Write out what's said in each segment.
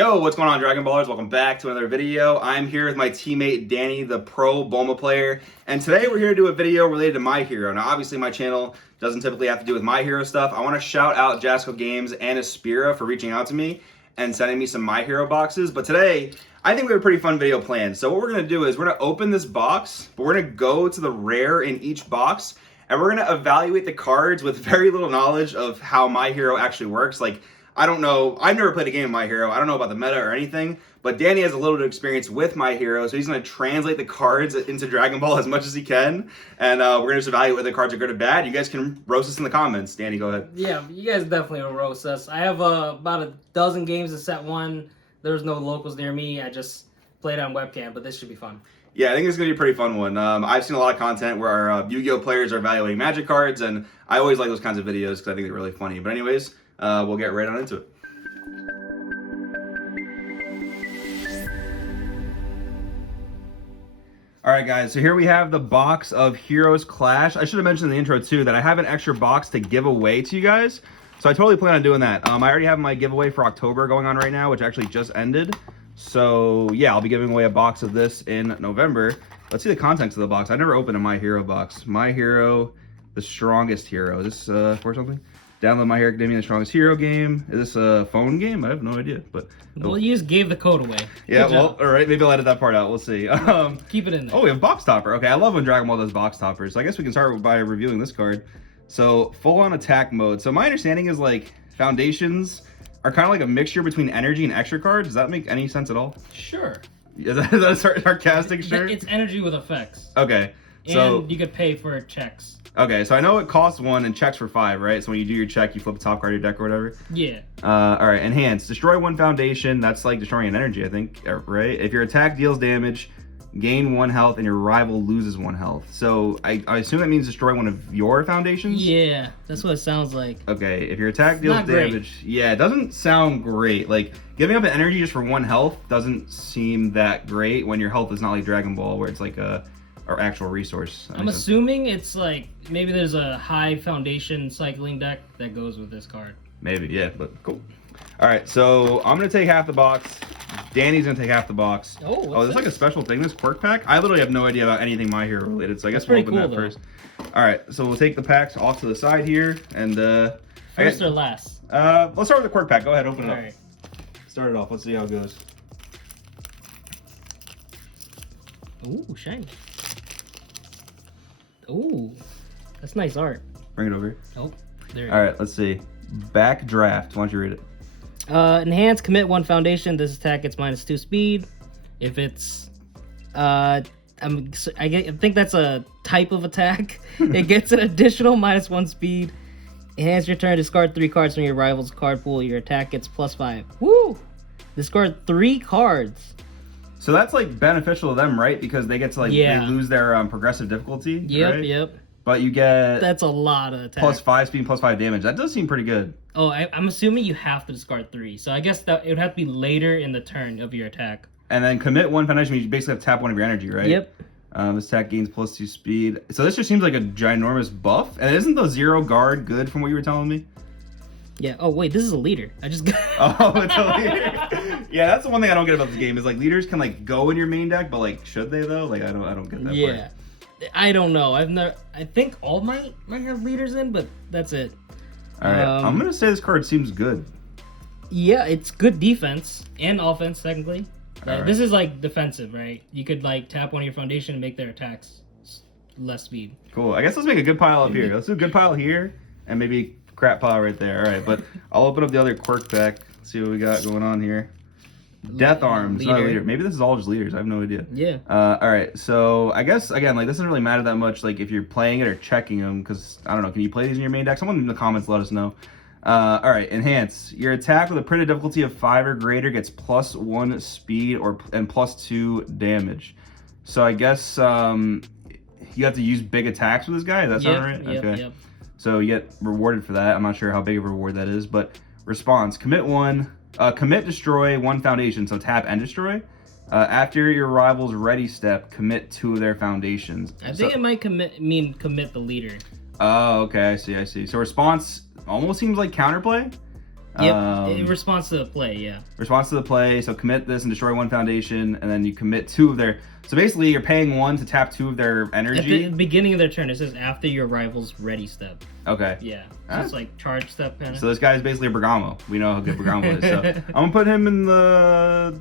Yo, what's going on, Dragon Ballers? Welcome back to another video. I'm here with my teammate Danny, the pro Bulma player, and today we're here to do a video related to My Hero. Now, obviously, my channel doesn't typically have to do with My Hero stuff. I want to shout out Jasco Games and Aspira for reaching out to me and sending me some My Hero boxes, but today, I think we have a pretty fun video planned. So what we're going to do is we're going to open this box, but we're going to go to the rare in each box, and we're going to evaluate the cards with very little knowledge of how My Hero actually works. Like, I don't know, I've never played a game of My Hero, I don't know about the meta or anything, but Danny has a little bit of experience with My Hero, so he's going to translate the cards into Dragon Ball as much as he can, and we're going to just evaluate whether the cards are good or bad. You guys can roast us in the comments. Danny, go ahead. Yeah, you guys definitely will roast us. I have about a dozen games in set one. There's no locals near me, I just played on webcam, but this should be fun. Yeah, I think it's going to be a pretty fun one. I've seen a lot of content where Yu-Gi-Oh! Players are evaluating Magic cards, and I always like those kinds of videos because I think they're really funny. But anyways, we'll get right on into it. Alright guys, so here we have the box of Heroes Clash. I should have mentioned in the intro too that I have an extra box to give away to you guys. So I totally plan on doing that. I already have my giveaway for October going on right now, which actually just ended. So yeah, I'll be giving away a box of this in November. Let's see the contents of the box. I never opened a My Hero box. My Hero, the strongest hero. Is this for something? Download My Hero Academia, the strongest hero game. Is this a phone game? I have no idea. But well, you just gave the code away. Yeah, well, all right. Maybe I'll edit that part out. We'll see. Keep it in there. Oh, we have box topper. Okay, I love when Dragon Ball does box toppers. So I guess we can start by reviewing this card. So full on attack mode. So my understanding is like foundations are kind of like a mixture between energy and extra cards. Does that make any sense at all? Sure. Is that sarcastic? Sure. It's energy with effects. Okay. So and you could pay for checks. Okay, so I know it costs 1 and checks for 5, right? So when you do your check, you flip the top card of your deck or whatever. Yeah. All right, enhance. Destroy 1 foundation. That's like destroying an energy, I think, right? If your attack deals damage, gain 1 health, and your rival loses 1 health. So I assume that means destroy 1 of your foundations? Yeah, that's what it sounds like. Okay, if your attack deals damage... Yeah, it doesn't sound great. Like, giving up an energy just for 1 health doesn't seem that great when your health is not like Dragon Ball, where it's like a... or actual resource. I'm assuming it's like maybe there's a high foundation cycling deck that goes with this card. Maybe, yeah, but cool. All right, so I'm gonna take half the box. Danny's gonna take half the box. Oh, there's like a special thing, this quirk pack. I literally have no idea about anything My Hero related, so I guess we'll open that first. All right, so we'll take the packs off to the side here, and first or last? Let's start with the quirk pack. Go ahead, open it up. All right. Start it off. Let's see how it goes. Ooh, shiny. Ooh, that's nice art. Bring it over. Oh, there. All right, let's see. Backdraft. Why don't you read it? Enhance, commit 1 foundation. This attack gets -2 speed. If it's, I think that's a type of attack. It gets an additional -1 speed. Enhance your turn. Discard 3 cards from your rival's card pool. Your attack gets +5. Woo! Discard 3 cards. So that's like beneficial to them, right? Because they get to like they lose their progressive difficulty. Yep, right? yep. But you get that's a lot of attack. +5 speed, +5 damage. That does seem pretty good. Oh, I'm assuming you have to discard 3. So I guess that it would have to be later in the turn of your attack. And then commit 1 foundation. You basically have to tap 1 of your energy, right? Yep. This attack gains +2 speed. So this just seems like a ginormous buff. And isn't the 0 guard good from what you were telling me? Yeah. Oh wait, this is a leader. I just got. Oh, it's a leader. Yeah, that's the one thing I don't get about this game is like leaders can like go in your main deck, but like should they though? Like I don't get that. Yeah, part. I don't know. I think all might have leaders in, but that's it. All right, I'm gonna say this card seems good. Yeah, it's good defense and offense technically. Right. This is like defensive, right? You could like tap 1 of your foundation and make their attacks less speed. Cool. I guess let's make a good pile up here. Let's do a good pile here and maybe crap pile right there. All right, but I'll open up the other quirk pack. See what we got going on here. Death Arms, not a leader. Maybe this is all just leaders. I have no idea. Yeah. All right, so I guess again, like this doesn't really matter that much. Like if you're playing it or checking them, because I don't know. Can you play these in your main deck? Someone in the comments let us know. All right, enhance. Your attack with a printed difficulty of 5 or greater gets +1 speed and +2 damage. So I guess you have to use big attacks with this guy. Does that sound right? Yep, okay. Yep. So you get rewarded for that. I'm not sure how big of a reward that is, but response, commit 1, commit destroy 1 foundation, so tap and destroy. After your rival's ready step, commit 2 of their foundations. I think it might commit the leader. Oh, okay, I see. So response almost seems like counterplay, Yep, Um, in response to the play, yeah. Response to the play, so commit this and destroy 1 foundation, and then you commit 2 of their... So basically, you're paying 1 to tap 2 of their At energy. the beginning of their turn, it says after your rival's ready step. Okay. Yeah, so Ah. it's like charge step kind of. So this guy's basically a Bergamo. We know how good Bergamo is. So I'm gonna put him in the...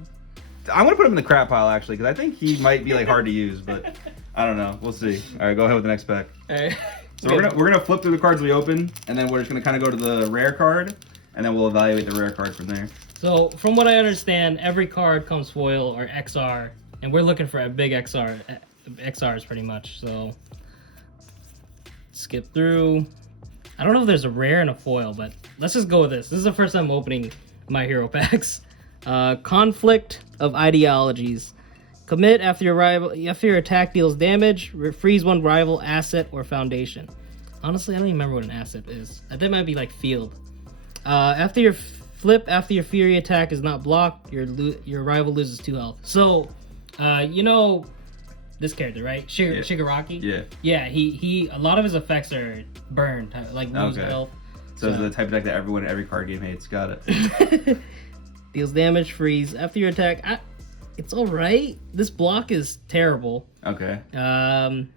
I'm gonna put him in the crap pile, actually, because I think he might be like hard to use, but I don't know. We'll see. All right, go ahead with the next pack. Alright. So we're gonna flip through the cards we open, and then we're just gonna kind of go to the rare card, and then we'll evaluate the rare card from there. So, from what I understand, every card comes foil or XR, and we're looking for a big XRs pretty much. So, skip through. I don't know if there's a rare and a foil, but let's just go with this. This is the first time I'm opening My Hero packs. Conflict of Ideologies. Commit after your attack deals damage. Freeze 1 rival, asset, or foundation. Honestly, I don't even remember what an asset is. That might be like field. After your fury attack is not blocked, your rival loses 2 health. So, you know this character, right? Shigaraki? Yeah. Yeah, he a lot of his effects are burned, like lose Okay. health. So it's the type of deck that everyone in every card game hates. Got it. Deals damage, freeze. After your attack, it's alright. This block is terrible. Okay. Um,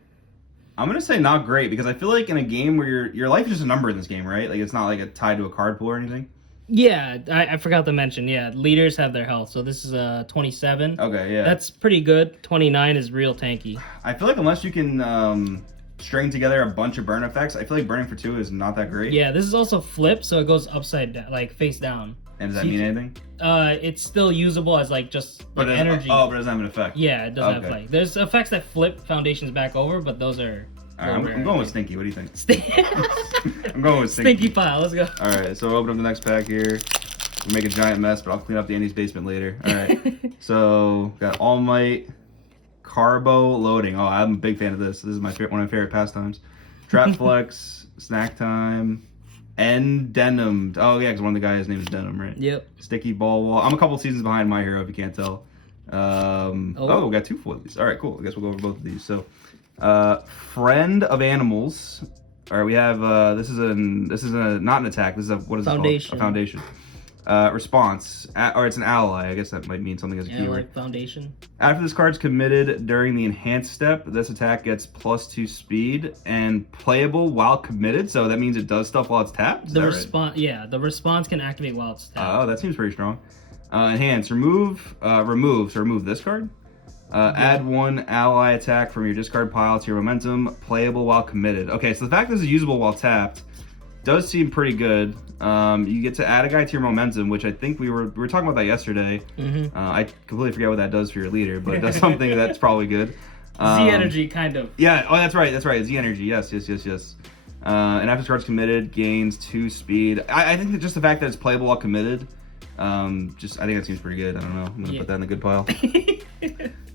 I'm gonna say not great because I feel like in a game where your life is just a number in this game, right? Like it's not like tied to a card pool or anything. yeah, I forgot to mention, leaders have their health. So this is 27. Okay, yeah. That's pretty good. 29 is real tanky. I feel like unless you can string together a bunch of burn effects, I feel like burning for 2 is not that great. Yeah, this is also flipped, so it goes upside down, like face down. And does that mean anything? It's still usable as like just But like, energy. Oh, but it doesn't have an effect. Yeah, it doesn't have Okay. like. There's effects that flip foundations back over, but those are. All right, I'm going with Stinky. What do you think? I'm I'm going with Stinky. Stinky pile. Let's go. All right, so open up the next pack here. We'll make a giant mess, but I'll clean up the Andy's basement later. All right. So got All Might, Carbo Loading. Oh, I'm a big fan of this. This is one of my favorite pastimes. Trap Flex, Snack Time, and Denim. Oh yeah, because one of the guys' name is Denim, right? Yep. Sticky Ball Wall. I'm a couple seasons behind My Hero, if you can't tell. We got 2 foilies. All right, cool. I guess we'll go over both of these. So, Friend of Animals. All right, we have this is not an attack. This is what is Foundation. it called? A foundation. Response, or it's an ally. I guess that might mean something as a Yeah, keyword. like foundation. After this card's committed during the enhanced step, this attack gets +2 speed and playable while committed. So that means it does stuff while it's tapped. Is The that right? response, the response can activate while it's tapped. Oh, that seems pretty strong. Enhance, remove. So remove this card. Add 1 ally attack from your discard pile to your momentum, playable while committed. Okay, so the fact that this is usable while tapped does seem pretty good. You get to add a guy to your momentum, which I think we were talking about that yesterday. Mm-hmm. I completely forget what that does for your leader, but it does something that's probably good. Z energy, kind of. Yeah, oh, that's right. Z energy. Yes. And after this card's committed, gains 2 speed. I think that just the fact that it's playable while committed, I think that seems pretty good. I don't know. I'm gonna put that in the good pile.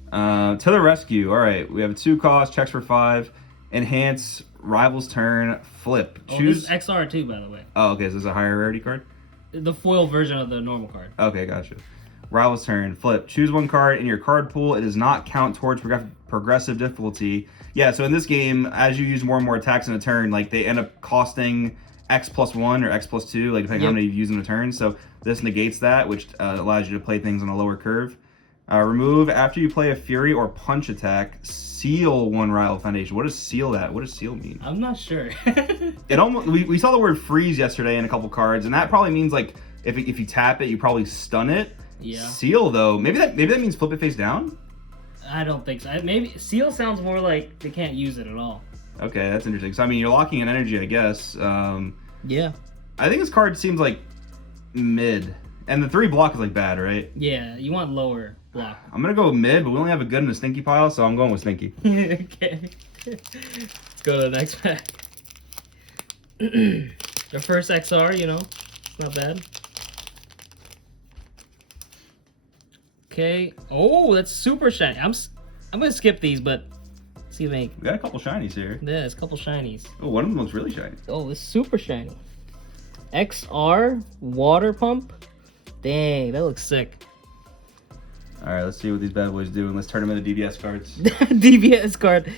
To the rescue. All right, we have a 2 cost, checks for 5, enhance, rival's turn, flip. Oh, Choose. this is XR too, by the way. Oh, okay. So this is a higher rarity card. The foil version of the normal card. Okay, gotcha. Rival's turn, flip. Choose 1 card in your card pool. It does not count towards progressive difficulty. Yeah, so in this game, as you use more and more attacks in a turn, like they end up costing X + 1 or X + 2, like depending on how many you use in a turn. So this negates that, which allows you to play things on a lower curve. Remove after you play a fury or punch attack. Seal 1 rival foundation. What does seal that? What does seal mean? I'm not sure. It almost we saw the word freeze yesterday in a couple cards, and that probably means like if you tap it, you probably stun it. Yeah. Seal though, maybe that means flip it face down. I don't think so. Maybe seal sounds more like they can't use it at all. Okay, that's interesting. So I mean, you're locking in energy, I guess. Yeah. I think this card seems like mid, and the 3 block is like bad, right? Yeah, you want lower block. I'm gonna go mid, but we only have a good and a stinky pile, so I'm going with stinky. Okay. Let's go to the next pack. The first XR, it's not bad. Okay. Oh, that's super shiny. I'm gonna skip these, but see if I. We got a couple shinies here. Yeah, it's a couple shinies. Oh, one of them looks really shiny. Oh, it's super shiny. XR water pump. Dang, that looks sick. All right, let's see what these bad boys do, and let's turn them into DBS cards. DBS card.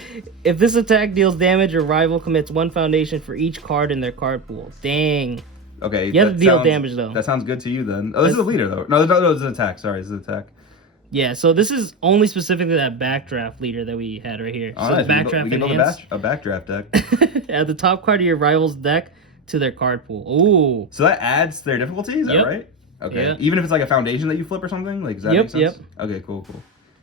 If this attack deals damage, your rival commits 1 foundation for each card in their card pool. Dang. Okay. You have to that deal sounds- damage though. That sounds good to you then. Oh, this is a leader though. No, this is an attack. Sorry, this is an attack. Yeah, so this is only specific to that backdraft leader that we had right here. All so right, the backdraft we can build enhance. a backdraft deck. Add the top card of your rival's deck to their card pool. Ooh. So that adds their difficulty, is that Yep. right? Okay. Yeah. Even if it's like a foundation that you flip or something? Like, does that Yep, make sense? yep. Okay, cool.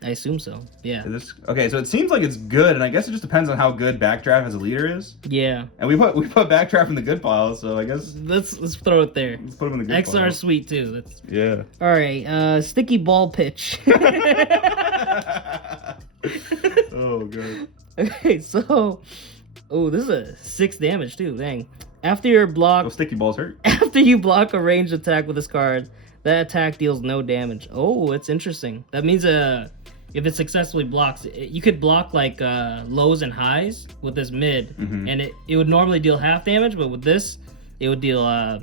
I assume so. Yeah. Okay, so it seems like it's good, and I guess it just depends on how good Backdraft as a leader is. Yeah. And we put Backdraft in the good pile, so I guess Let's throw it there. let's put him in the good XR pile. sweet too. That's Yeah. all right. Sticky ball pitch. Oh god. Okay, so this is a 6 damage too. Dang. After your block, Those sticky balls hurt. after you block a ranged attack with this card, that attack deals no damage. Oh, it's interesting. That means if it successfully blocks, you could block like lows and highs with this mid, and it would normally deal half damage, but with this, it would deal no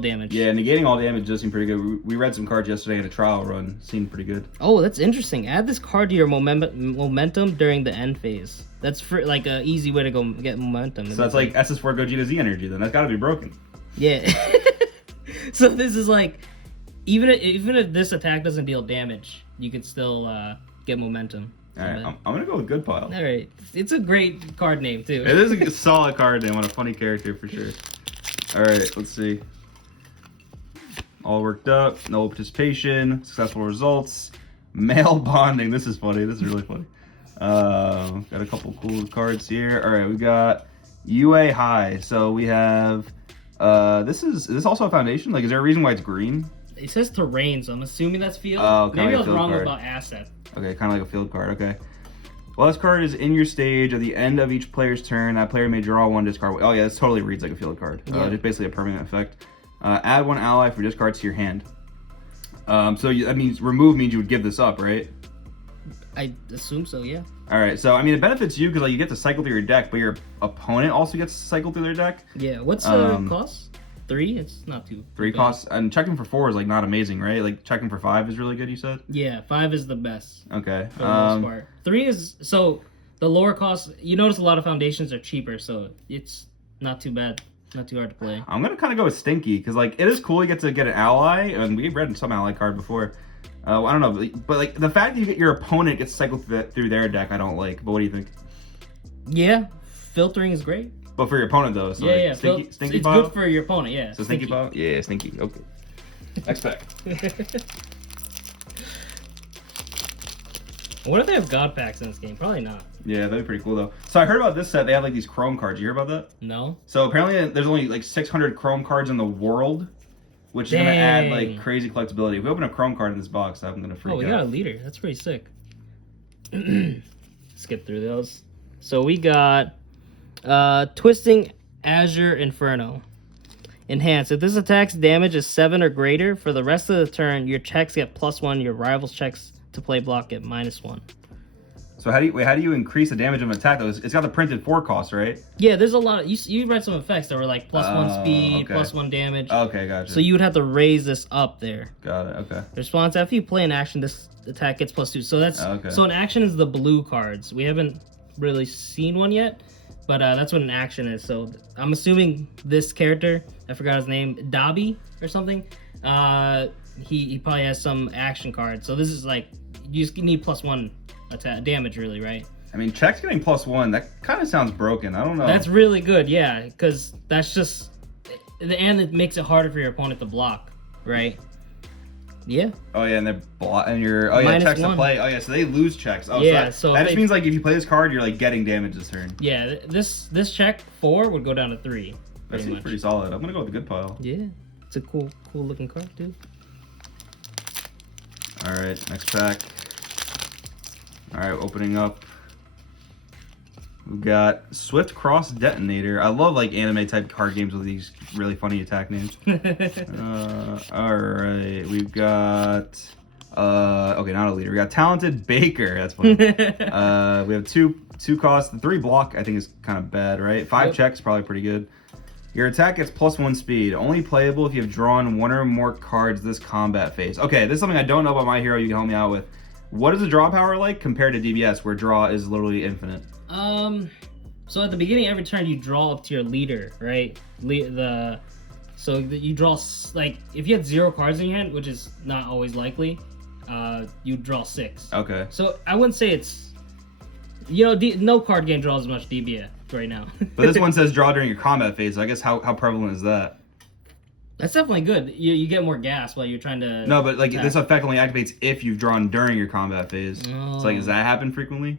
damage. Yeah, negating all damage does seem pretty good. We read some cards yesterday in a trial run. Seemed pretty good. Oh, that's interesting. Add this card to your momentum during the end phase. That's for like a easy way to go get momentum. So that's like SS4 Gogeta Z energy then. That's gotta be broken. Yeah. So this is like, even if this attack doesn't deal damage, you could still get momentum. Alright, I'm gonna go with good pile. All right, it's a great card name too. It is a solid card name on a funny character for sure. Alright, let's see. All worked up, no participation, successful results, male bonding. This is funny. This is really funny. Got a couple cool cards here. Alright, we got UA High. So we have is this also a foundation? Like, is there a reason why it's green? It says terrain, so I'm assuming that's field. Oh, kinda Maybe I like was a field wrong card. about asset. Okay, kind of like a field card. Okay. Well, this card is in your stage at the end of each player's turn. That player may draw one discard. Oh yeah, this totally reads like a field card. Yeah. Just basically a permanent effect. Add one ally for discards to your hand. That means remove means you would give this up, right? I assume so. Yeah. All right. So I mean, it benefits you because like you get to cycle through your deck, but your opponent also gets to cycle through their deck. Yeah. What's the cost? 3? It's not too. 3 bad. costs, and checking for 4 is like not amazing, right? Like checking for 5 is really good. You said. Yeah, 5 is the best Okay. for the most part. 3 is so the lower cost. You notice a lot of foundations are cheaper, so it's not too bad. Not too hard to play. I'm gonna kind of go with Stinky because like it is cool you get to get an ally, and we've read some ally card before. I don't know, but like the fact that you get your opponent gets cycled through their deck, I don't like. But what do you think? Yeah, filtering is great. But for your opponent though, so Yeah, like, yeah. Stinky It's pile? good for your opponent. Yeah. So Stinky pile? Yeah, Stinky. Okay. Next pack. What if they have God packs in this game? Probably not. Yeah, that'd be pretty cool though. So I heard about this set. They have like these Chrome cards. You hear about that? No. So apparently there's only like 600 Chrome cards in the world, which is gonna add like Dang. crazy collectability. If we open a Chrome card in this box, I'm gonna freak Oh, we out. got a leader. That's pretty sick. Skip through those. So we got Twisting Azure Inferno. Enhance. If this attack's damage is 7 or greater, for the rest of the turn, your checks get +1, your rival's checks to play block get -1. So how do you increase the damage of an attack though? It's got the printed 4 cost, right? Yeah, there's a lot of... You read some effects that were like +1 speed, okay. +1 damage. Okay, gotcha. So you would have to raise this up there. Got it. Okay. Response, after you play an action, this attack gets +2. So that's Okay. so an action is the blue cards. We haven't really seen one yet, but that's what an action is. So I'm assuming this character, I forgot his name, Dobby or something. He probably has some action cards. So this is like you just need +1 attack damage, really, right? I mean, check's getting +1. That kind of sounds broken. I don't know. That's really good, yeah, because that's just and it makes it harder for your opponent to block, right? Yeah. Oh yeah, and they're and your checks to -1. play. Oh yeah, so they lose checks. Oh Yeah, so so that if just they- means like if you play this card, you're like getting damage this turn. Yeah, this check 4 would go down to 3. That Pretty seems much. pretty solid. I'm gonna go with the good pile. Yeah, it's a cool looking card, dude. All right, next pack. All right, opening up. We've got Swift Cross Detonator. I love like anime type card games with these really funny attack names. All right, we've got okay, not a leader. We got Talented Baker. That's funny. We have two costs. The 3 block I think is kind of bad, right? 5 Yep. checks probably pretty good. Your attack gets +1 speed. Only playable if you have drawn 1 or more cards this combat phase. Okay, this is something I don't know about My Hero. You can help me out with. What is the draw power like compared to DBS, where draw is literally infinite? So at the beginning of every turn, you draw up to your leader, right? You draw like if you had 0 cards in your hand, which is not always likely, you draw 6. Okay. So I wouldn't say it's, no card game draws as much DBF right now. But this one says draw during your combat phase. So I guess how prevalent is that? That's definitely good. You get more gas while you're trying to. No, but like attack. this effect only activates if you've drawn during your combat phase. Oh. So like, does that happen frequently?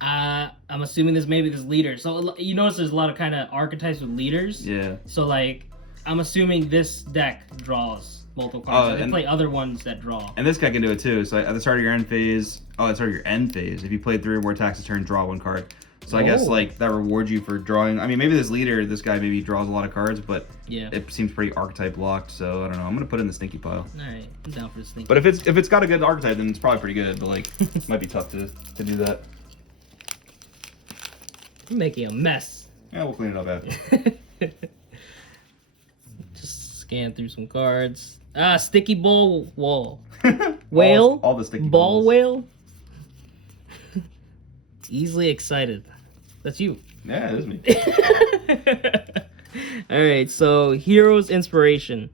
I'm assuming this maybe this leader. So you notice there's a lot of kind of archetypes with leaders. Yeah. So like, I'm assuming this deck draws multiple cards. They play other ones that draw. And this guy can do it too. So at the start of your end phase, if you played 3 or more attacks a turn, draw 1 card. So I guess like that rewards you for drawing. I mean, maybe this guy maybe draws a lot of cards, but yeah, it seems pretty archetype locked. So I don't know. I'm gonna put it in the stinky pile. All right, I'm down for the stinky. But if it's got a good archetype, then it's probably pretty good. But like, it might be tough to do that. I'm making a mess. Yeah, we'll clean it up after. Just scan through some cards. Sticky ball wall. Whale. all the sticky ball balls. whale. Easily excited. That's you. Yeah, it is me. All right, so Hero's Inspiration.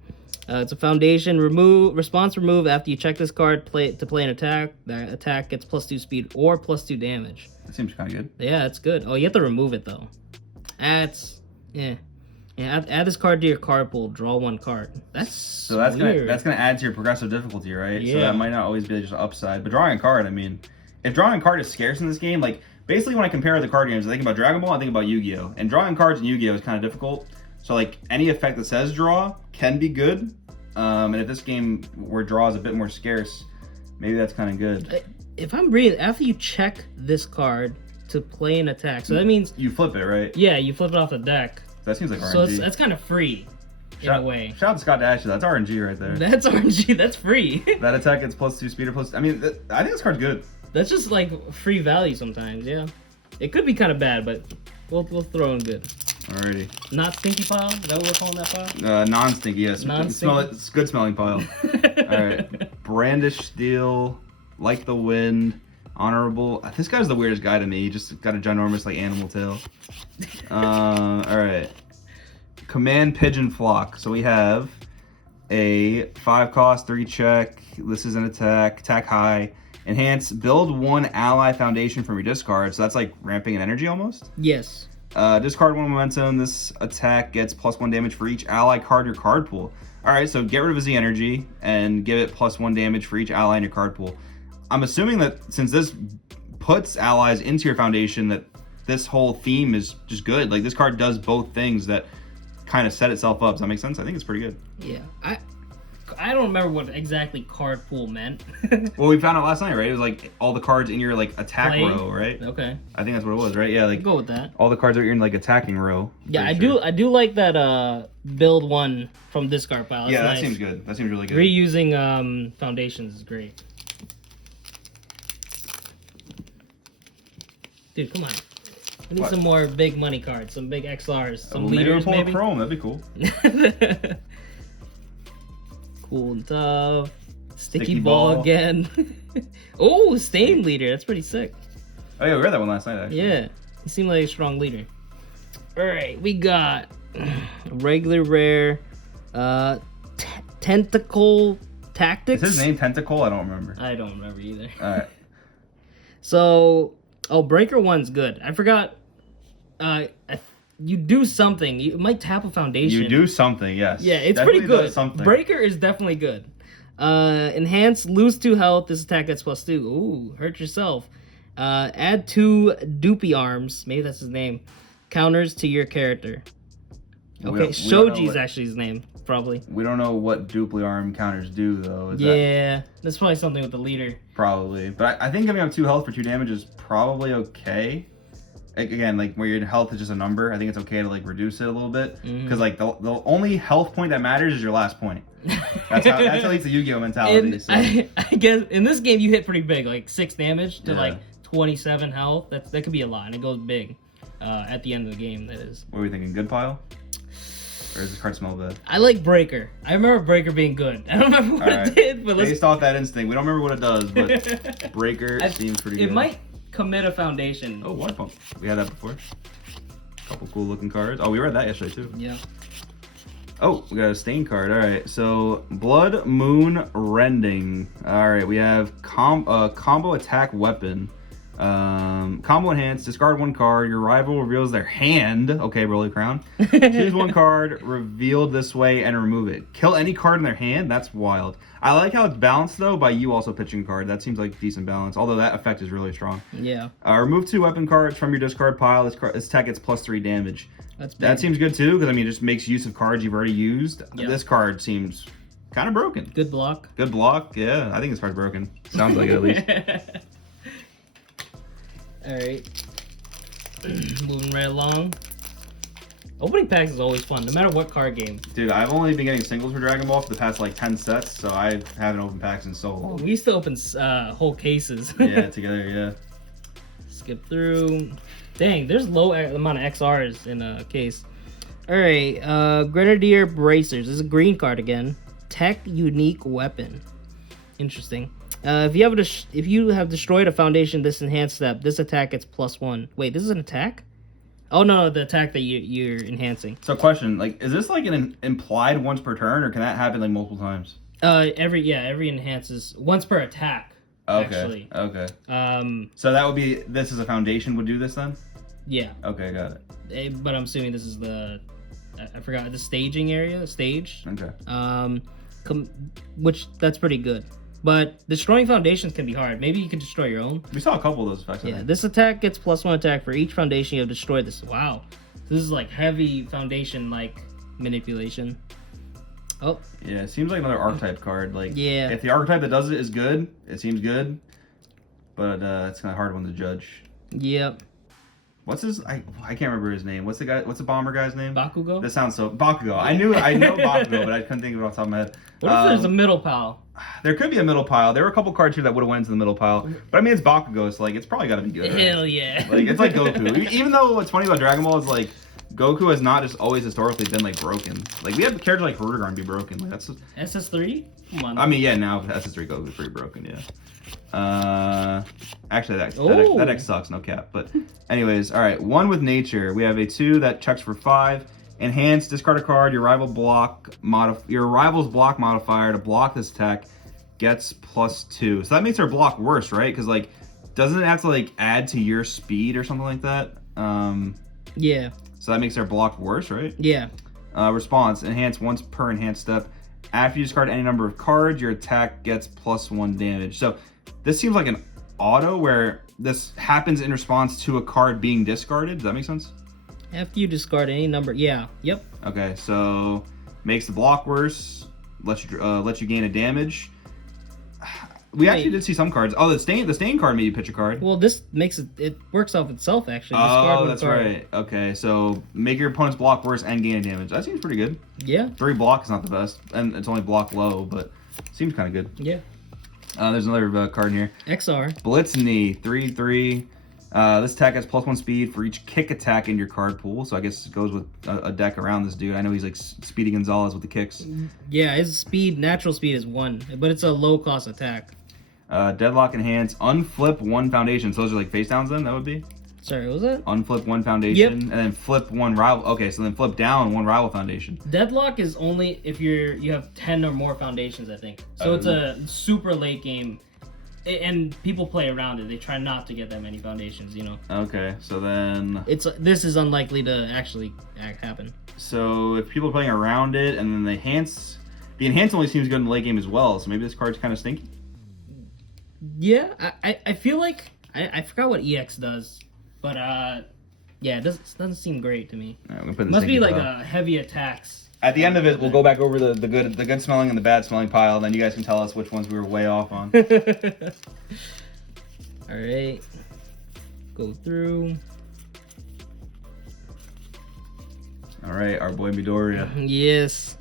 It's a foundation. Response remove after you check this card. Play an attack. That attack gets +2 speed or +2 damage. That seems kind of good. Yeah, that's good. Oh, you have to remove it though. Add this card to your card pool. Draw 1 card. That's weird. That's gonna add to your progressive difficulty, right? Yeah. So that might not always be just an upside. But drawing a card, I mean, if drawing a card is scarce in this game, like basically when I compare the card games, I think about Dragon Ball, I think about Yu-Gi-Oh, and drawing cards in Yu-Gi-Oh is kind of difficult. So like any effect that says draw can be good. And if this game where draw is a bit more scarce, maybe that's kind of good. If I'm reading, after you check this card to play an attack, so that means You flip it, right? yeah, you flip it off the deck. That seems like RNG. So that's kind of free in a way. Shout out to Scott Dash. That's RNG right there. That's RNG. That's free. That attack gets +2 speed or plus. I mean, I think this card's good. That's just like free value sometimes. Yeah, it could be kind of bad, but we'll throw in good. Alrighty. Not stinky pile. Is that what we're calling that pile? Non-stinky, yes. Non-stinky? It's good smelling pile. Alright. Brandish Steel, Like the Wind, Honorable. This guy's the weirdest guy to me. He just got a ginormous like animal tail. Alright. Command Pigeon Flock. So we have a 5 cost, 3 check. This is an attack. Attack high. Enhance. Build 1 ally foundation from your discard. So that's like ramping an energy almost. Yes. Discard 1 momentum. This attack gets +1 damage for each ally card in your card pool. Alright, so get rid of his Z energy and give it +1 damage for each ally in your card pool. I'm assuming that since this puts allies into your foundation, that this whole theme is just good. Like this card does both things that kind of set itself up. Does that make sense? I think it's pretty good. Yeah. I don't remember what exactly card pool meant. Well, we found out last night, right? It was like all the cards in your like attack Playing? row, right? Okay. I think that's what it was, right? Yeah, like Go with that. all the cards are in like attacking row. Yeah, Pretty sure. I do like that build 1 from discard pile. That's Yeah, that nice. seems good. That seems really good. Reusing foundations is great. Dude, come on. We need What? some more big money cards, some big XRs, some Well, leaders maybe. maybe. We'll pull a Chrome. That'd be cool. Cool and tough. Sticky Sticky ball ball. again. Oh, Stain leader. That's pretty sick. Oh yeah, we read that one last night actually. Yeah, he seemed like a strong leader. All right, we got regular rare, tentacle tactics. Is his name Tentacle? I don't remember. I don't remember either. All right. So, Breaker 1's good. I forgot. You do something. You might tap a foundation. You do something, yes. Yeah, it's Definitely pretty good. does something. Breaker is definitely good. Enhance, lose 2 health. This attack gets +2. Ooh, hurt yourself. Add 2 Doopy arms. Maybe that's his name. Counters to your character. We Okay, don't know Shoji's what- actually his name, probably. We don't know what dupli arm counters do though. Is that Yeah, that's probably something with the leader. probably. But I think giving up 2 health for 2 damage is probably okay. Like, again, like where your health is just a number, I think it's okay to like reduce it a little bit because like the only health point that matters is your last point. That's at least the Yu-Gi-Oh mentality. And So. I guess in this game you hit pretty big, like 6 damage to Yeah. like 27 health. That could be a lot, and it goes big at the end of the game. That is. What are we thinking? Good pile? Or does this card smell bad? I like Breaker. I remember Breaker being good. I don't remember what Alright. it did, but let's. Based off that instinct, we don't remember what it does, but Breaker seems pretty good. It might commit a foundation. Oh, Water Pump. We had that before. Couple cool looking cards. Oh, we read that yesterday too. Yeah. Oh, we got a stain card. All right, so Blood Moon Rending. All right, we have combo attack weapon. Combo enhanced. Discard one card. Your rival reveals their hand. Okay, Broly Crown. Choose one card revealed this way and remove it. Kill any card in their hand. That's wild. I like how it's balanced though by you also pitching a card. That seems like decent balance. Although that effect is really strong. Yeah. Remove 2 weapon cards from your discard pile. This attack gets +3 damage. That's big. That seems good too, because I mean, it just makes use of cards you've already used. Yep. This card seems kind of broken. Good block. Good block, yeah. I think this card's broken. Sounds like it at least. Alright. Moving right along. Opening packs is always fun, no matter what card game. Dude, I've only been getting singles for Dragon Ball for the past like 10 sets, so I haven't opened packs in so long. We used to open whole cases. Yeah, together, yeah. Skip through. Dang, there's low amount of XRs in a case. Alright, Grenadier Bracers. This is a green card again. Tech Unique Weapon. Interesting. If you have destroyed a foundation this enhanced step, this attack gets +1. Wait, this is an attack? Oh no, the attack that you're enhancing. So question, like, is this like an implied once per turn, or can that happen like multiple times? Every enhances once per attack. Okay. Actually. Okay. So that would be, this is a foundation would do this then? Yeah. Okay, got it. But I'm assuming this is I forgot the staging area, stage. Okay. Which that's pretty good. But destroying foundations can be hard. Maybe you can destroy your own. We saw a couple of those effects. Yeah, this attack gets +1 attack for each foundation you have destroyed. This wow, this is like heavy foundation like manipulation. Oh. Yeah, it seems like another archetype card. Like, yeah, if the archetype that does it is good, it seems good. But it's kind of hard one to judge. Yep. What's his? I can't remember his name. What's the bomber guy's name? Bakugo. This sounds so Bakugo. I know Bakugo, but I couldn't think of it off the top of my head. What if there's a middle pile? There could be a middle pile. There were a couple cards here that would have went into the middle pile. But I mean, it's Bakugo, so like it's probably got to be good. Right? Hell yeah. Like it's like Goku. Even though what's funny about Dragon Ball is like Goku has not just always historically been like broken. Like we have characters like Hirudegarn be broken. Like that's SS3. Come on. I mean, yeah, now SS3 Goku is pretty broken. Yeah. Actually, that deck sucks. No cap. But anyways, all right. 1 with nature. We have a 2 that checks for 5. Enhance. Discard a card. Your rival's block modifier to block this attack gets +2. So that makes our block worse, right? Because like, doesn't it have to like add to your speed or something like that? Yeah. So that makes our block worse, right? Yeah. Response. Enhance once per enhanced step. After you discard any number of cards, your attack gets +1 damage. So this seems like an auto where this happens in response to a card being discarded. Does that make sense? After you discard any number, yeah, yep. Okay, so makes the block worse, lets you gain a damage. We actually did see some cards. Oh, the stain card made you pitch a card. Well, this makes it works off itself actually. Oh, that's right. Okay, so make your opponent's block worse and gain a damage. That seems pretty good. Yeah. 3 block is not the best, and it's only block low, but seems kind of good. Yeah. There's another card in here. XR. Blitzknee, 3/3. This attack has +1 speed for each kick attack in your card pool. So I guess it goes with a deck around this dude. I know he's like Speedy Gonzalez with the kicks. Yeah, his natural speed is 1, but it's a low cost attack. Deadlock Enhance, unflip 1 foundation. So those are like face downs then, that would be? Sorry, what was it? Unflip 1 foundation, and then flip 1 rival. Okay, so then flip down 1 rival foundation. Deadlock is only if you have 10 or more foundations, I think. So it's a super late game, and people play around it. They try not to get that many foundations, you know. Okay, so then this is unlikely to actually happen. So if people are playing around it, and then the enhance only seems good in the late game as well. So maybe this card's kind of stinky. Yeah, I feel like I forgot what EX does. But yeah, it doesn't seem great to me. Right, put must be like heavy attacks. At the end of it, we'll go back over the good smelling and the bad smelling pile, and then you guys can tell us which ones we were way off on. All right, go through. All right, our boy Midoriya. Yes,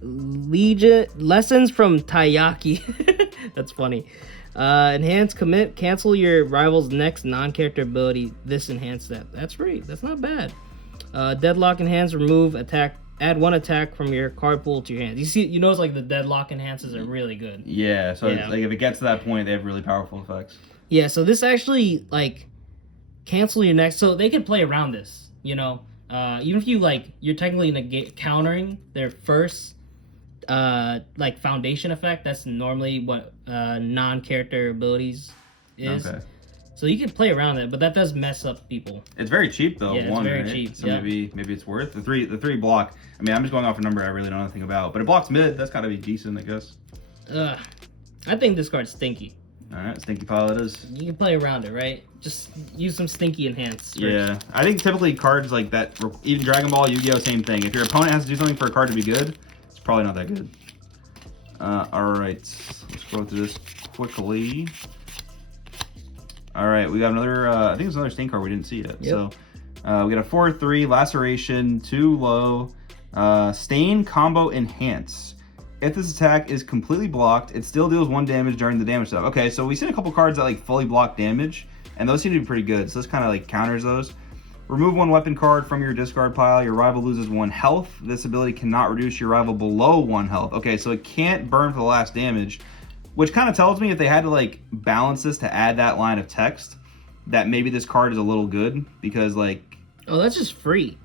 Legion lessons from Taiyaki. That's funny. Enhance, commit, cancel your rival's next non-character ability. This enhance that. That's right. That's not bad. Deadlock enhance, remove attack add 1 attack from your card pool to your hand. You notice like the deadlock enhances are really good. Yeah, so Yeah. It's like if it gets to that point, they have really powerful effects. Yeah, so this actually like cancel your next. So they can play around this. Even if you're technically countering their first like foundation effect. That's normally what non-character abilities is. Okay. So you can play around it, but that does mess up people. It's very cheap though. Yeah, it's 1, very right? cheap, So yeah. maybe it's worth the three block. I mean, I'm just going off a number I really don't know anything about, but it blocks mid. That's gotta be decent, I guess. I think this card's stinky. All right, Stinky Pile it is. You can play around it, right? Just use some stinky enhance. first. Yeah, I think typically cards like that, even Dragon Ball, Yu-Gi-Oh, same thing. If your opponent has to do something for a card to be good, it's probably not that good. All right, let's go through this quickly. All right, we got another. I think it's another stain card we didn't see yet. Yep. So we got a 4/3 laceration, 2 low, stain combo enhance. If this attack is completely blocked, it still deals 1 damage during the damage step. Okay, so we've seen a couple cards that like fully block damage, and those seem to be pretty good. So this kind of like counters those. Remove 1 weapon card from your discard pile. Your rival loses 1 health. This ability cannot reduce your rival below 1 health. Okay, so it can't burn for the last damage, which kind of tells me if they had to like balance this to add that line of text, that maybe this card is a little good because like Oh, that's just free.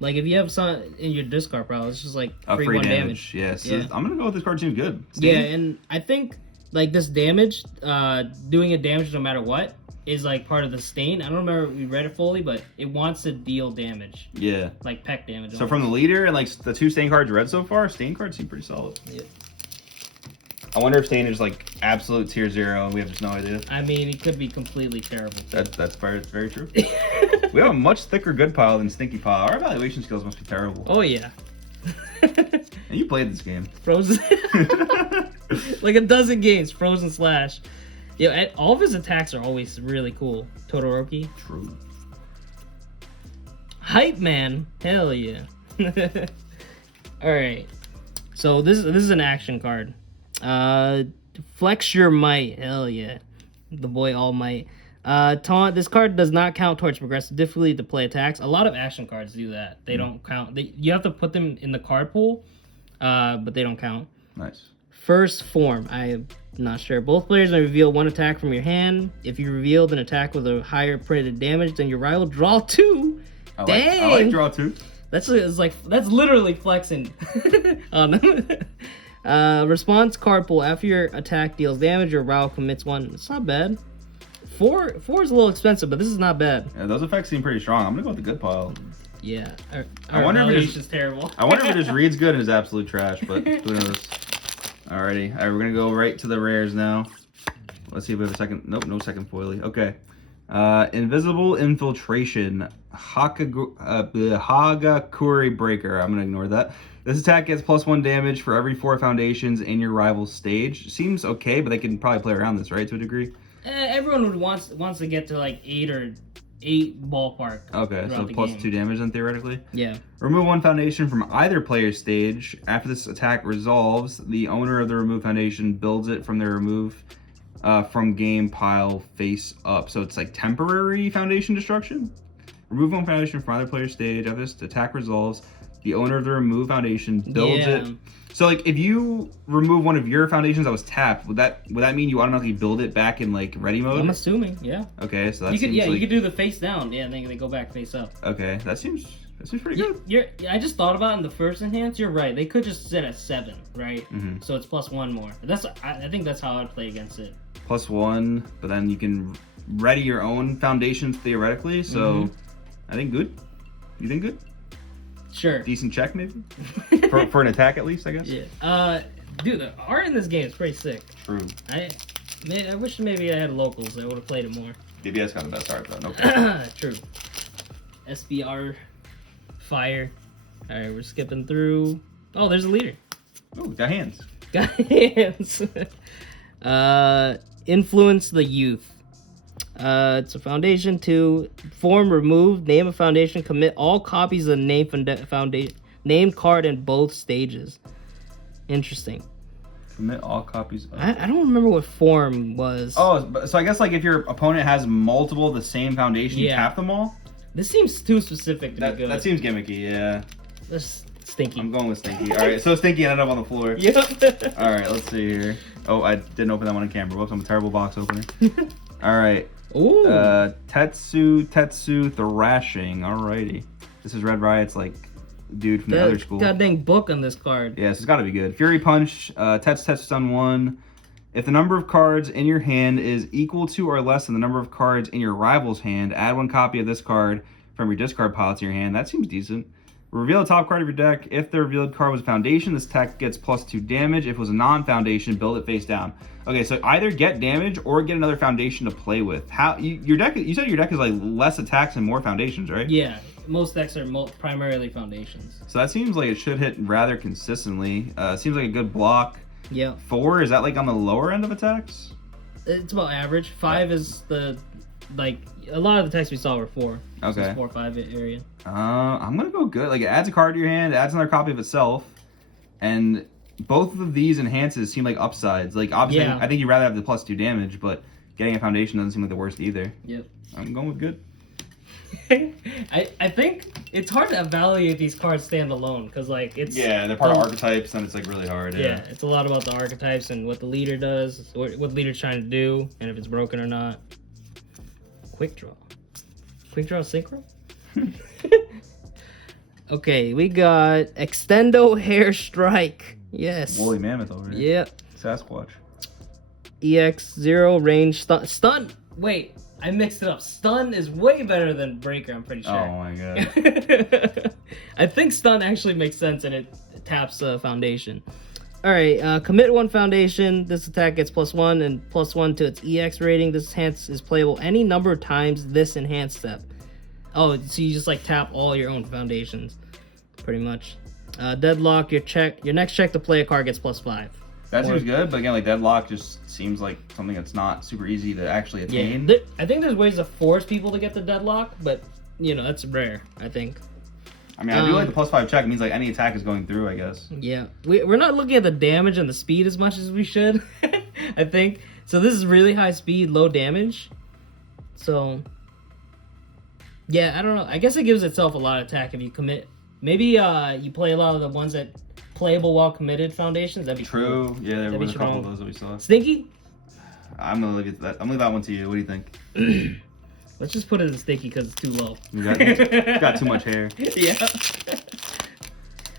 Like if you have some in your discard pile, it's just like a free free 1 damage. Yeah, so Yeah. I'm gonna go with this card. Seems good. Yeah, and I think like this damage, doing a damage no matter what, is like part of the stain. I don't remember if we read it fully, but it wants to deal damage, Yeah. like peck damage. So from the leader and like the 2 stain cards read so far, stain cards seem pretty solid. Yeah. I wonder if stain is like absolute tier 0 and we have just no idea. I mean, it could be completely terrible. That's very true. We have a much thicker good pile than Stinky Pile. Our evaluation skills must be terrible. Oh yeah. And you played this game. Frozen. Like a dozen games, Frozen Slash. Yeah, and all of his attacks are always really cool. Todoroki. True. Hype Man. Hell yeah. Alright. So this is an action card. Flex Your Might. Hell yeah. The boy All Might. Taunt. This card does not count towards progressive difficulty to play attacks. A lot of action cards do that. They don't count. You have to put them in the card pool, but they don't count. Nice. First form. I'm not sure. Both players may reveal 1 attack from your hand. If you revealed an attack with a higher printed damage than your rival, draw 2. I Dang. like draw 2. That's literally flexing on them. Response card pool. After your attack deals damage, your rival commits 1. It's not bad. 4 is a little expensive, but this is not bad. Yeah, those effects seem pretty strong. I'm gonna go with the good pile. Yeah. I wonder if it evaluation's just- terrible. I wonder if it just reads good and is absolute trash, but who knows. Alrighty. Alright, we're gonna go right to the rares now. Let's see if we have a second. Nope, no second foily. Okay. Invisible Infiltration. Hagakure Breaker. I'm gonna ignore that. This attack gets +1 damage for every 4 foundations in your rival's stage. Seems okay, but they can probably play around this, right, to a degree? Everyone would wants to get to like 8 ballpark. Okay, so throughout the plus game. 2 damage then, theoretically. Yeah. Remove 1 foundation from either player's stage. After this attack resolves, the owner of the removed foundation builds it from their remove from game pile face up. So it's like temporary foundation destruction. Remove 1 foundation from either player's stage. After this attack resolves, the owner of the removed foundation builds it. So like if you remove 1 of your foundations that was tapped, would that mean you automatically build it back in like ready mode? I'm assuming, yeah. Okay, so that You could, seems yeah, like, you could do the face down, yeah, and then they go back face up. okay, that seems pretty good. I just thought about it in the first enhance. You're right. They could just sit at 7, right? Mhm. So it's +1 more. I think that's how I'd play against it. +1, but then you can ready your own foundations theoretically. So I think good. You think good? Sure. Decent check maybe for an attack at least, I guess. Yeah. Dude, the art in this game is pretty sick. True. I wish maybe I had locals. I would have played it more. BBS got the best art though. No. True. SBR fire. All right, we're skipping through. Oh, there's a leader. Oh, got hands. Got hands. Influence the youth. It's a foundation to form, remove, name a foundation, commit all copies of the named card in both stages. Interesting. Commit all copies. Of... I don't remember what form was. Oh, so I guess like if your opponent has multiple of the same foundation, you Yeah. tap them all. This seems too specific to be good. That seems gimmicky. Yeah. Stinky. I'm going with Stinky. All right, so Stinky ended up on the floor. Yep. All right, let's see here. Oh, I didn't open that one on camera. Whoops, I'm a terrible box opener. All right. Ooh. Tetsu Thrashing. Alrighty. This is Red Riot's like dude from the other school. God dang book on this card. Yeah, so it's got to be good. Fury Punch. Tetsu stun 1. If the number of cards in your hand is equal to or less than the number of cards in your rival's hand, add 1 copy of this card from your discard pile to your hand. That seems decent. Reveal the top card of your deck. If the revealed card was a foundation, this attack gets +2 damage. If it was a non-foundation, build it face down. Okay, so either get damage or get another foundation to play with. How your deck? You said your deck is like less attacks and more foundations, right? Yeah, most decks are primarily foundations. So that seems like it should hit rather consistently. Seems like a good block. Yep. 4, is that like on the lower end of attacks? It's about average. 5 is the, like, a lot of the attacks we saw were 4. Okay. So it's 4 or 5 area. I'm gonna go good. Like it adds a card to your hand, it adds another copy of itself, and both of these enhances seem like upsides. Like obviously, Yeah. I think you'd rather have the +2 damage, but getting a foundation doesn't seem like the worst either. Yep. I'm going with good. I think it's hard to evaluate these cards stand alone because like it's They're part of archetypes, and it's like really hard. yeah, it's a lot about the archetypes and what the leader does, what the leader's trying to do, and if it's broken or not. Quick draw synchro. Okay, we got Extendo Hair Strike. Yes. Woolly mammoth over here. Yep. Sasquatch. EX 0 range stun. Wait, I mixed it up. Stun is way better than breaker, I'm pretty sure. Oh my god. I think stun actually makes sense and it taps foundation. Alright, commit 1 foundation. This attack gets +1 and +1 to its EX rating. This enhance is playable any number of times this enhanced step. Oh, so you just like tap all your own foundations, pretty much. Deadlock, your next check to play a card gets +5. That seems good, but again, like Deadlock just seems like something that's not super easy to actually attain. Yeah, I think there's ways to force people to get the deadlock, but you know that's rare. I think. I mean, I do like the +5 check. It means like any attack is going through, I guess. Yeah, we're not looking at the damage and the speed as much as we should. I think so. This is really high speed, low damage. So yeah, I don't know. I guess it gives itself a lot of attack if you commit. Maybe you play a lot of the ones that playable while committed foundations. That'd be True. Cool. Yeah, there That'd was be a couple strong. of those that we saw. Stinky. I'm gonna leave that one to you. What do you think? Let's just put it in Stinky because it's too low. You got too much hair. Yeah.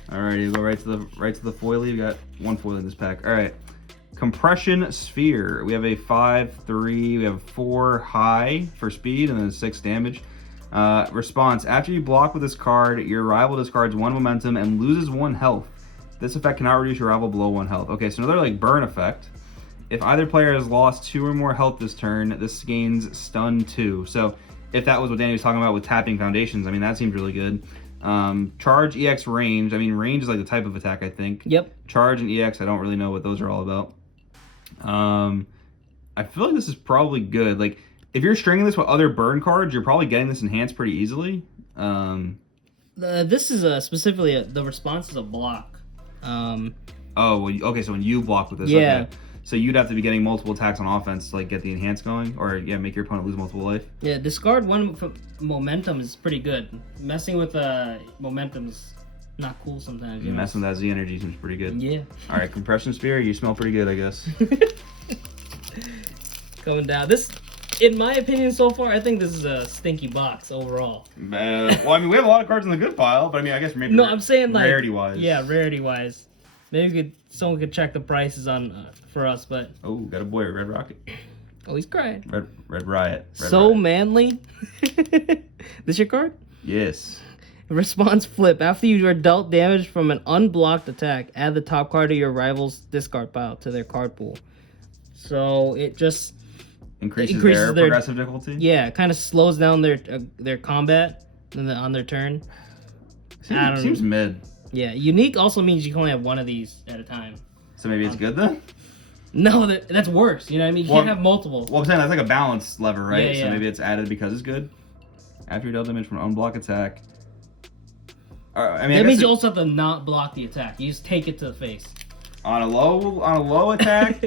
Alrighty, go right to the foily. We got 1 foil in this pack. All right, Compression Sphere. We have a 5/3. We have 4 high for speed and then 6 damage. Response: after you block with this card, your rival discards 1 momentum and loses 1 health. This effect cannot reduce your rival below 1 health. Okay, so another like burn effect. If either player has lost 2 or more health this turn, this gains stun 2. So if that was what Danny was talking about with tapping foundations, I mean that seems really good. Charge, EX, range. I mean range is like the type of attack, I think. Yep. Charge and EX, I don't really know what those are all about. I feel like this is probably good. Like if you're stringing this with other burn cards, you're probably getting this enhanced pretty easily. This is specifically the response is a block. Oh, well, okay. So when you block with this, Yeah. okay. So you'd have to be getting multiple attacks on offense to like get the enhance going, or yeah, make your opponent lose multiple life. Yeah, discard 1 momentum is pretty good. Messing with momentum's not cool sometimes. You know? Messing with that Z energy seems pretty good. Yeah. All right, Compression Sphere. You smell pretty good, I guess. Coming down. This, in my opinion, so far, I think this is a stinky box overall. Well, I mean, we have a lot of cards in the good pile, but I mean, I guess maybe. No, I'm saying like rarity wise. Yeah, rarity wise. Maybe someone could check the prices on for us, but Oh, got a boy, Red Rocket. oh, he's crying. Red Riot. So manly. This your card? Yes. Response flip. After you are dealt damage from an unblocked attack, add the top card of your rival's discard pile to their card pool. So it just Increases increases their their- progressive difficulty. yeah, kind of slows down their combat on their turn. I don't Seems mid. Yeah, unique also means you can only have 1 of these at a time. So maybe it's good then. No, that's worse. You know what I mean? You Well, can't have multiple. Well, I'm saying that's like a balance lever, right? Yeah, So yeah. maybe it's added because it's good. After you dealt damage from an unblocked attack. I mean, I That means guess you also have to not block the attack. You just take it to the face. on a low attack.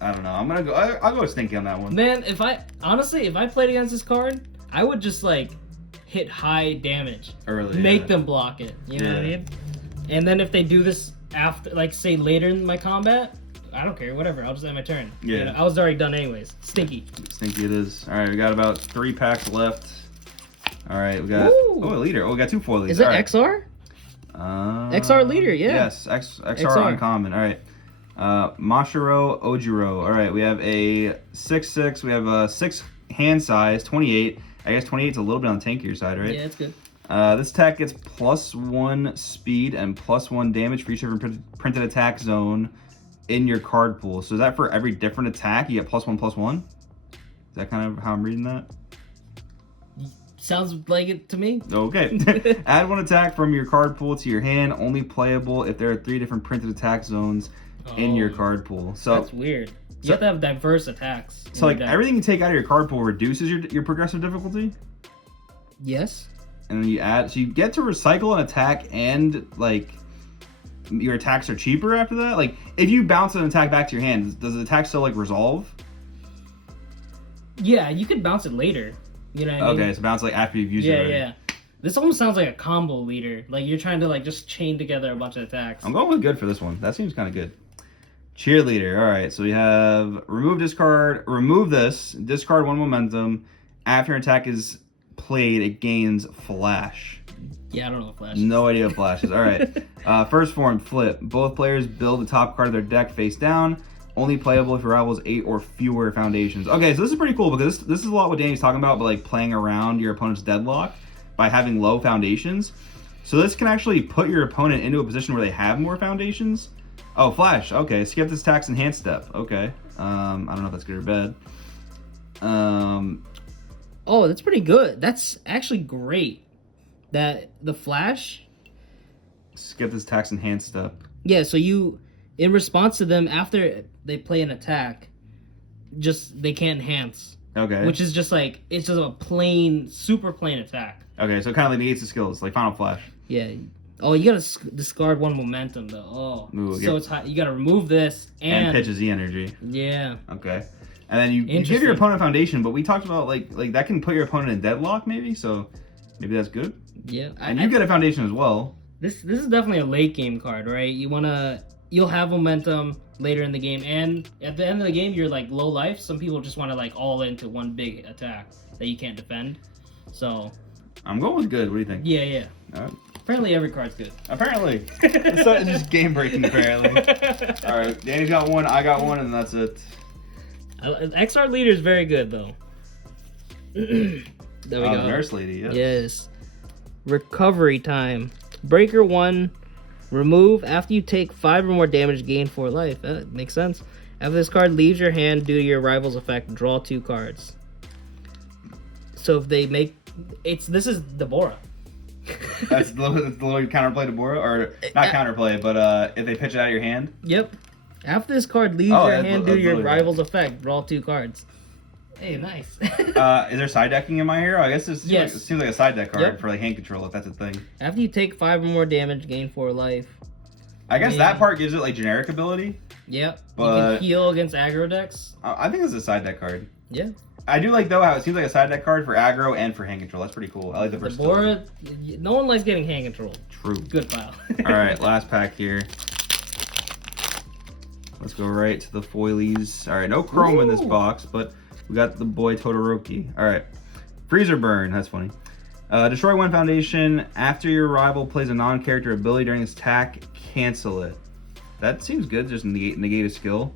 I don't know. I'm gonna go. I'll go with Stinky on that one. Man, if I played against this card, I would just like hit high damage. Early. Make them block it. You know what I mean? And then if they do this after, like, say later in my combat, I don't care. Whatever. I'll just end my turn. Yeah. You know, I was already done anyways. Stinky. Stinky it is. All right, we got about 3 packs left. All right, we got Ooh. a leader. Oh, we got 2 foil leaders. Is it All right. XR? XR leader, yeah. Yes, XR uncommon. All right. Mashiro Ojiro. All right, we have a 6/6. We have a 6 hand size, 28. I guess 28 is a little bit on the tankier side, right? Yeah, it's good. This attack gets +1 speed and +1 damage for each of your printed attack zone in your card pool. So is that for every different attack you get +1/+1? Is that kind of how I'm reading that? Sounds like it to me. Okay. Add 1 attack from your card pool to your hand, only playable if there are 3 different printed attack zones in your card pool. So that's weird. You have to have diverse attacks. So like everything you take out of your card pool reduces your progressive difficulty? Yes. And then you add, so you get to recycle an attack and like your attacks are cheaper after that? Like if you bounce an attack back to your hand, does the attack still like resolve? Yeah, you could bounce it later. You know what I mean? Okay, so bounce like after you've used it already. Yeah. This almost sounds like a combo leader. Like you're trying to like just chain together a bunch of attacks. I'm going with good for this one. That seems kind of good. Cheerleader. All right, so we have remove this, discard 1 momentum. After an attack is played, it gains flash. Yeah, I don't know what flash. No idea what flash is. All right. First form, flip. Both players build the top card of their deck face down. Only playable if your rival has 8 or fewer foundations. Okay, so this is pretty cool because this is a lot what Danny's talking about, but like playing around your opponent's deadlock by having low foundations. So this can actually put your opponent into a position where they have more foundations. Oh, flash. Okay, skip this tax enhanced step. Okay. I don't know if that's good or bad. Oh, that's pretty good. That's actually great. That the flash. Skip this tax enhanced step. Yeah, so you, in response to them after they play an attack, just they can't enhance. Okay. Which is just like it's just a plain, super plain attack. Okay, so it kind of like negates the skills, like Final Flash. Yeah. Oh, you gotta discard 1 momentum though. Oh, Ooh, so yeah. it's high. You gotta remove this And pitches the energy. Yeah. Okay. And then you give your opponent foundation, but we talked about like that can put your opponent in deadlock maybe, so maybe that's good. Yeah. And you get a foundation as well. This is definitely a late game card, right? You'll have momentum later in the game, and at the end of the game you're like low life. Some people just want to like all into one big attack that you can't defend. So I'm going with good. What do you think? Yeah. All right. Apparently every card's good. Apparently. It's just game breaking apparently. Alright, Danny's got 1, I got 1, and that's it. XR leader is very good though. There we go. The nurse lady, yes. Yes. Recovery time. Breaker 1. Remove after you take 5 or more damage, gain 4 life. That makes sense. After this card leaves your hand due to your rival's effect, draw 2 cards. So if they make this is Deborah. That's the little counterplay to Bora, or not counterplay, but if they pitch it out of your hand. Yep. After this card leaves your hand due to your rival's effect, draw 2 cards. Hey, nice. Is there side decking in my hero? I guess it seems like a side deck card for like hand control, if that's a thing. After you take 5 or more damage, gain 4 life. I guess that part gives it like generic ability. Yep. But you can heal against aggro decks. I think it's a side deck card. Yeah. I do like though how it seems like a side deck card for aggro and for hand control. That's pretty cool. I like the versatility. Deborah, no one likes getting hand control. True. Good file. All right, last pack here. Let's go right to the foilies. All right, no chrome in this box, but we got the boy Todoroki. All right, Freezer Burn. That's funny. Destroy 1 foundation. After your rival plays a non-character ability during this attack, cancel it. That seems good. Just negate a skill.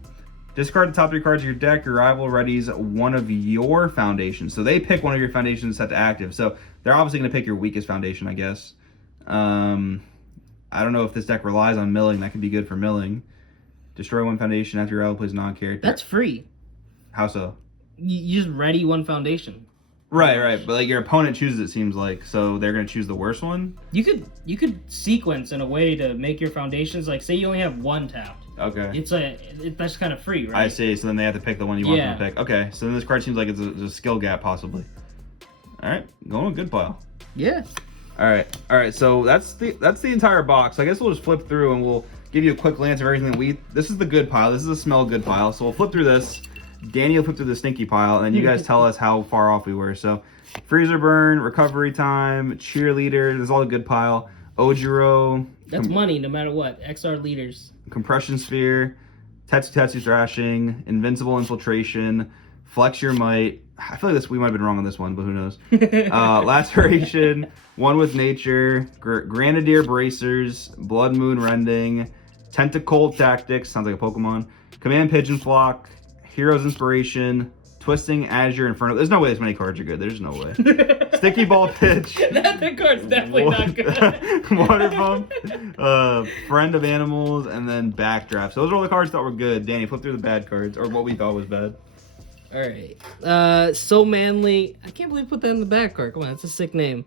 Discard the top 3 cards of your deck. Your rival readies 1 of your foundations. So they pick 1 of your foundations set to active. So they're obviously going to pick your weakest foundation, I guess. I don't know if this deck relies on milling. That could be good for milling. Destroy 1 foundation after your rival plays non-character. That's free. How so? You just ready 1 foundation. Right. But like your opponent chooses, it seems like. So they're going to choose the worst one? You could sequence in a way to make your foundations, like say you only have 1 tapped. Okay. That's kind of free, right? I see. So then they have to pick the one you want them to pick. Okay. So then this card seems like it's a skill gap, possibly. All right. Going with good pile. Yeah. All right. So that's the entire box. I guess we'll just flip through and we'll give you a quick glance of everything that this is the good pile. This is the smell good pile. So we'll flip through this. Danny will flip through the stinky pile, and then you guys tell us how far off we were. So, Freezer Burn, Recovery Time, Cheerleader, there's all a good pile. Ojiro. That's money no matter what. XR leaders. Compression Sphere, Tetsu Thrashing, Invincible Infiltration, Flex Your Might. I feel like we might have been wrong on this one, but who knows. Laceration, One with Nature, Grenadier Bracers, Blood Moon Rending, Tentacle Tactics, sounds like a Pokemon, Command Pigeon Flock, Hero's Inspiration, Twisting Azure Inferno. There's no way this many cards are good. There's no way. Sticky Ball Pitch. That card's definitely not good. Water Pump, Friend of Animals, and then Backdraft. So those are all the cards that were good. Danny, flip through the bad cards, or what we thought was bad. Alright. So Manly. I can't believe we put that in the back card. Come on, that's a sick name.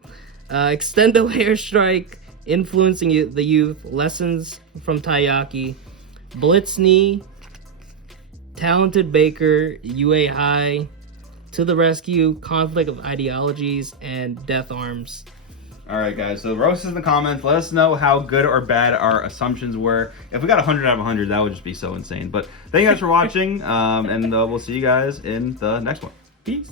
Extendo Airstrike, Influencing the Youth, Lessons from Taiyaki, Blitzney, Talented Baker, UA High, To the Rescue, Conflict of Ideologies, and Death Arms. All right, guys. So roast us in the comments. Let us know how good or bad our assumptions were. If we got 100 out of 100, that would just be so insane. But thank you guys for watching, and we'll see you guys in the next one. Peace.